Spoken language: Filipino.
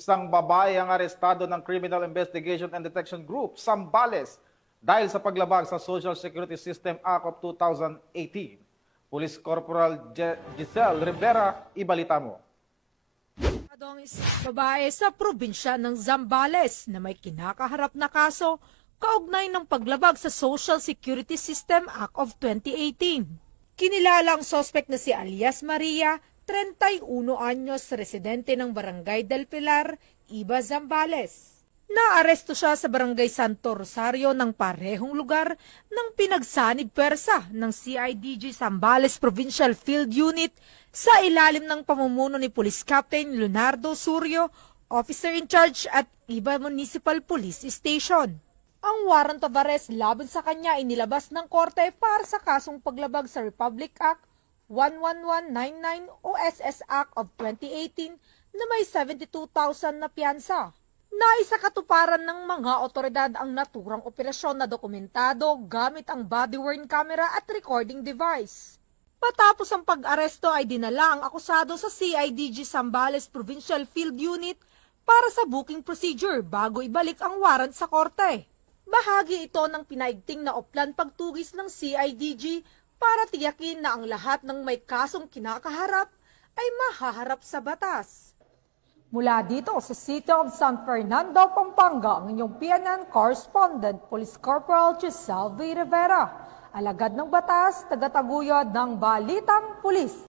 Isang babae ang arestado ng Criminal Investigation and Detection Group, Zambales, dahil sa paglabag sa Social Security System Act of 2018. Police Corporal Giselle Rivera, ibalita mo. Ang isang babae sa probinsya ng Zambales na may kinakaharap na kaso kaugnay ng paglabag sa Social Security System Act of 2018. Kinilala ang sospek na si alias Maria, 31 anyos, residente ng Barangay del Pilar, Iba, Zambales. Naaresto siya sa Barangay Santo Rosario ng parehong lugar nang pinagsanib pwersa ng CIDG Zambales Provincial Field Unit sa ilalim ng pamumuno ni Police Captain Leonardo Surio, Officer in Charge at Iba Municipal Police Station. Ang warrant of arrest laban sa kanya ay nilabas ng korte para sa kasong paglabag sa Republic Act 11199 o SS Act of 2018 na may 72,000 na piyansa. Naisakatuparan ng mga otoridad ang naturang operasyon na dokumentado gamit ang body-worn camera at recording device. Matapos ang pag-aresto ay dinala ang akusado sa CIDG Zambales Provincial Field Unit para sa booking procedure bago ibalik ang warrant sa korte. Bahagi ito ng pinaigting na oplan pagtugis ng CIDG para tiyakin na ang lahat ng may kasong kinakaharap ay mahaharap sa batas. Mula dito sa City of San Fernando, Pampanga, ang inyong PNN Correspondent, Police Corporal Giselle Rivera. Alagad ng batas, tagataguyod ng Balitang Pulis.